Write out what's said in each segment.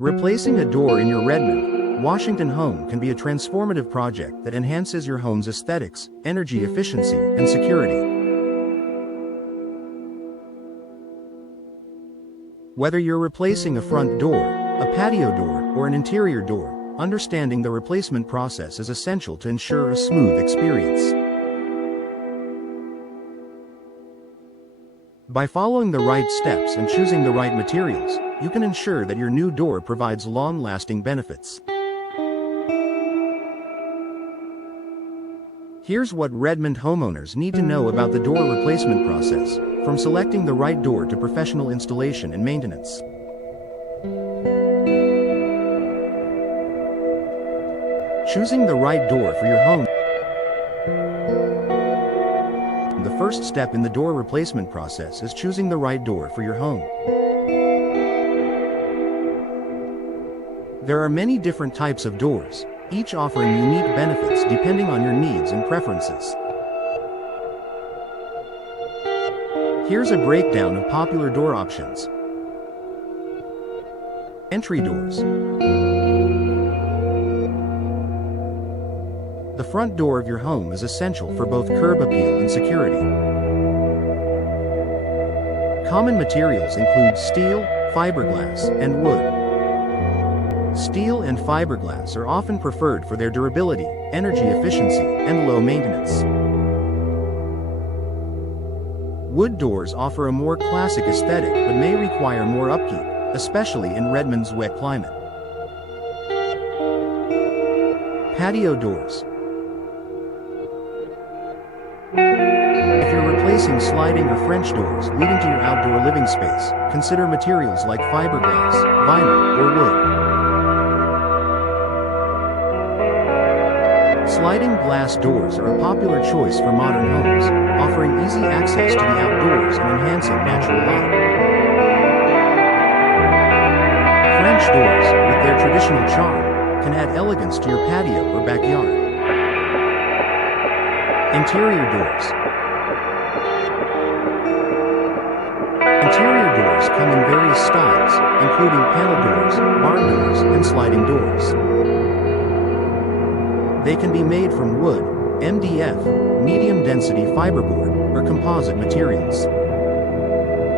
Replacing a door in your Redmond, Washington home can be a transformative project that enhances your home's aesthetics, energy efficiency, and security. Whether you're replacing a front door, a patio door, or an interior door, understanding the replacement process is essential to ensure a smooth experience. By following the right steps and choosing the right materials, you can ensure that your new door provides long-lasting benefits. Here's what Redmond homeowners need to know about the door replacement process, from selecting the right door to professional installation and maintenance. Choosing the right door for your home. The first step in the door replacement process is choosing the right door for your home. There are many different types of doors, each offering unique benefits depending on your needs and preferences. Here's a breakdown of popular door options. Entry doors. The front door of your home is essential for both curb appeal and security. Common materials include steel, fiberglass, and wood. Steel and fiberglass are often preferred for their durability, energy efficiency, and low maintenance. Wood doors offer a more classic aesthetic but may require more upkeep, especially in Redmond's wet climate. Patio doors. If you're replacing sliding or French doors leading to your outdoor living space, consider materials like fiberglass, vinyl, or wood. Sliding glass doors are a popular choice for modern homes, offering easy access to the outdoors and enhancing natural light. French doors, with their traditional charm, can add elegance to your patio or backyard. Interior doors. Interior doors come in various styles, including panel doors, barn doors, and sliding doors. They can be made from wood, MDF, medium-density fiberboard, or composite materials.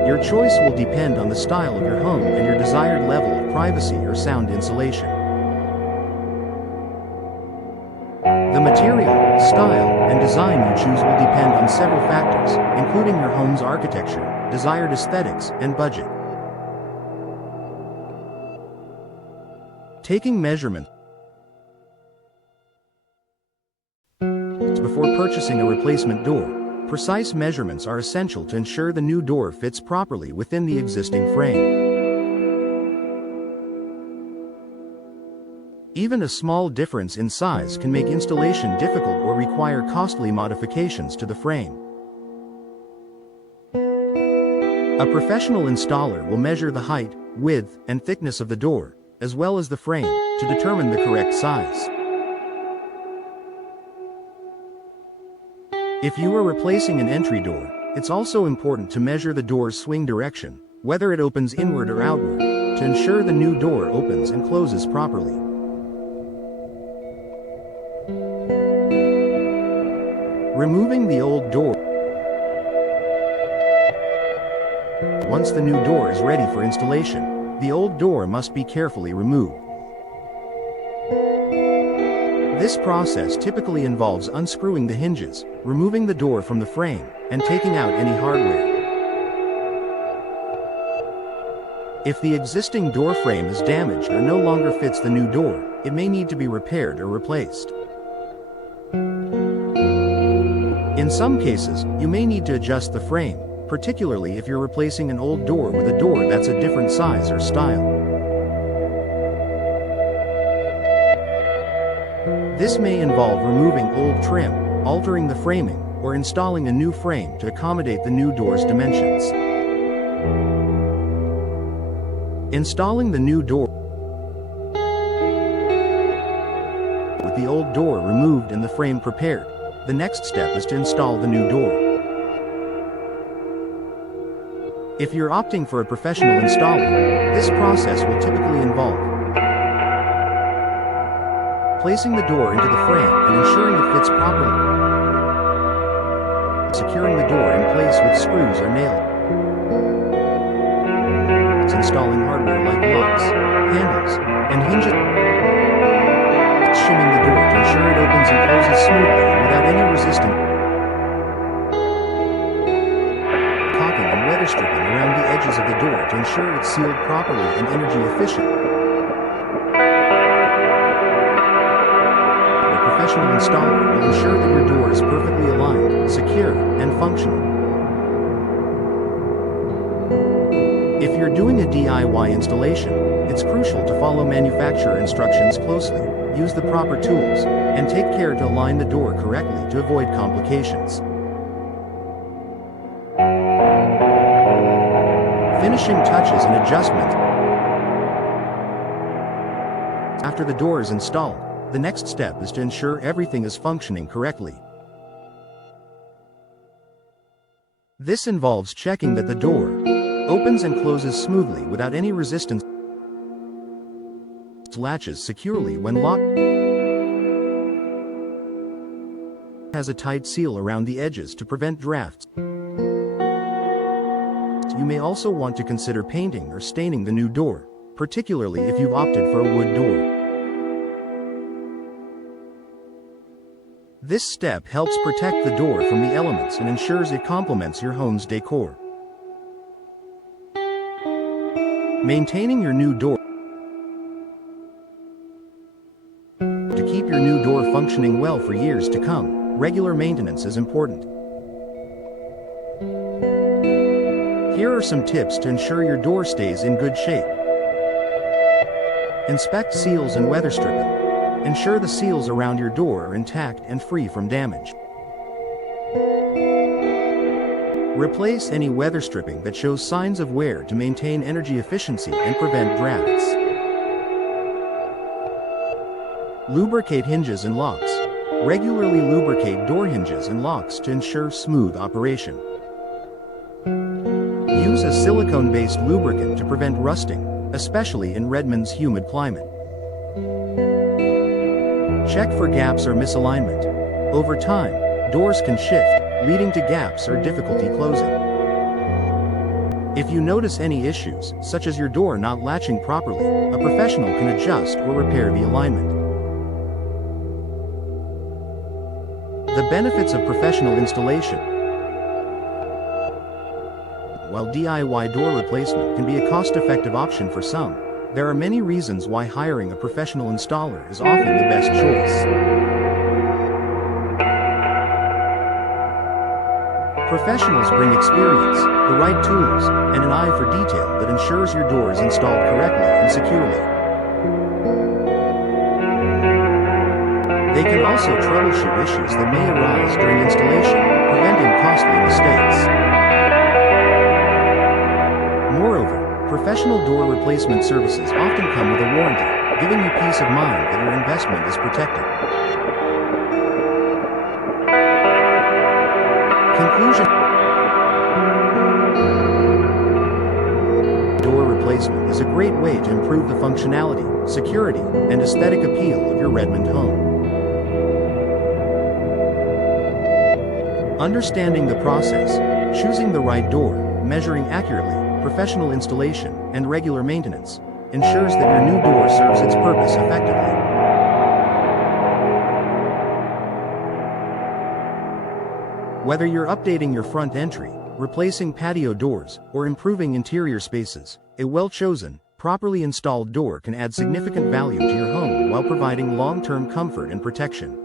Your choice will depend on the style of your home and your desired level of privacy or sound insulation. The material, style, and design you choose will depend on several factors, including your home's architecture, desired aesthetics, and budget. Taking measurements before purchasing a replacement door. Precise measurements are essential to ensure the new door fits properly within the existing frame. Even a small difference in size can make installation difficult or require costly modifications to the frame. A professional installer will measure the height, width, and thickness of the door, as well as the frame, to determine the correct size. If you are replacing an entry door, it's also important to measure the door's swing direction, whether it opens inward or outward, to ensure the new door opens and closes properly. Removing the old door. Once the new door is ready for installation, the old door must be carefully removed. This process typically involves unscrewing the hinges, removing the door from the frame, and taking out any hardware. If the existing door frame is damaged or no longer fits the new door, it may need to be repaired or replaced. In some cases, you may need to adjust the frame, particularly if you're replacing an old door with a door that's a different size or style. This may involve removing old trim, altering the framing, or installing a new frame to accommodate the new door's dimensions. Installing the new door. With the old door removed and the frame prepared, the next step is to install the new door. If you're opting for a professional installer, this process will typically involve placing the door into the frame and ensuring it fits properly. Securing the door in place with screws or nails. Installing hardware like locks, handles, and hinges. Shimming the door to ensure it opens and closes smoothly and without any resistance. Caulking and weather stripping around the edges of the door to ensure it's sealed properly and energy efficient. A professional installer will ensure that your door is perfectly aligned, secure, and functional. If you're doing a DIY installation, it's crucial to follow manufacturer instructions closely, use the proper tools, and take care to align the door correctly to avoid complications. Finishing touches and adjustments. After the door is installed, the next step is to ensure everything is functioning correctly. This involves checking that the door opens and closes smoothly without any resistance, latches securely when locked, has a tight seal around the edges to prevent drafts. You may also want to consider painting or staining the new door, particularly if you've opted for a wood door. This step helps protect the door from the elements and ensures it complements your home's decor. Maintaining your new door. To keep your new door functioning well for years to come, regular maintenance is important. Here are some tips to ensure your door stays in good shape. Inspect seals and weather stripping. Ensure the seals around your door are intact and free from damage. Replace any weather stripping that shows signs of wear to maintain energy efficiency and prevent drafts. Lubricate hinges and locks. Regularly lubricate door hinges and locks to ensure smooth operation. Use a silicone-based lubricant to prevent rusting, especially in Redmond's humid climate. Check for gaps or misalignment. Over time, doors can shift, leading to gaps or difficulty closing. If you notice any issues, such as your door not latching properly, a professional can adjust or repair the alignment. The benefits of professional installation. While DIY door replacement can be a cost-effective option for some, there are many reasons why hiring a professional installer is often the best choice. Professionals bring experience, the right tools, and an eye for detail that ensures your door is installed correctly and securely. They can also troubleshoot issues that may arise during installation, preventing costly mistakes. Moreover, professional door replacement services often come with a warranty, giving you peace of mind that your investment is protected. Conclusion. Door replacement is a great way to improve the functionality, security, and aesthetic appeal of your Redmond home. Understanding the process, choosing the right door, measuring accurately, professional installation, and regular maintenance ensures that your new door serves its purpose effectively. Whether you're updating your front entry, replacing patio doors, or improving interior spaces, a well-chosen, properly installed door can add significant value to your home while providing long-term comfort and protection.